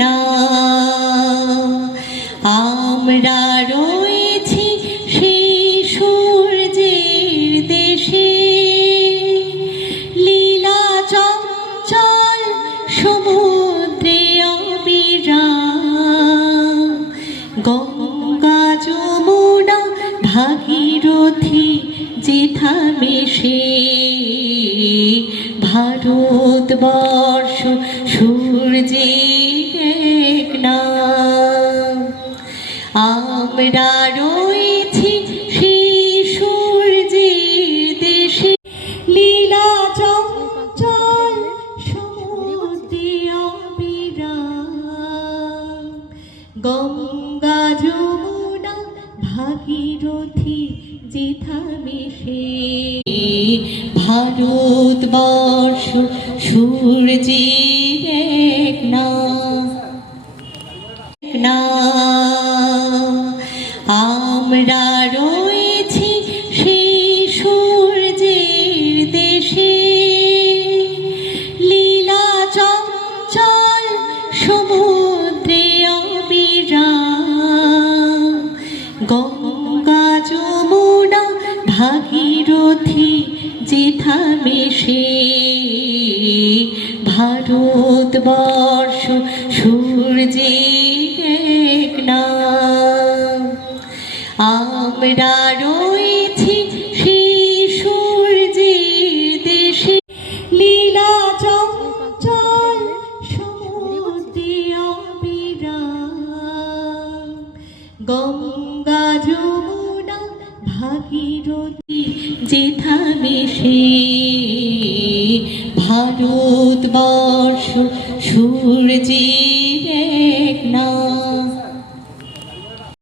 না আমরা রয়েছি সেই সূর্যের দেশে, লীলা চঞ্চল সমুদ্রে অবিরাম, গঙ্গা যমুনা ভাগীরথী যেথা মেশে, ভারতবর্ষ সূর্যের এক নাম। আমরা রয়েছি সেই সূর্যের দেশে, লীলা চঞ্চল সমুদ্রে অবিরাম, গঙ্গা যমুনা ভাগীরথী যেথা মেশে, ভারতবর্ষ সূর্যের এক নাম। আমরা রয়েছি সেই সূর্যের দেশে, লীলা চঞ্চল সমুদ্রে অবিরাম, গঙ্গা যমুনা ভাগীরথী যেথা মেশে, ভারতবর্ষ সূর্যের এক নাম। আমরা রয়েছি সেই সূর্যের দেশে, লীলা চঞ্চল সমুদ্রে অবিরাম, গঙ্গা যমুনা ভাগীরথী যেথা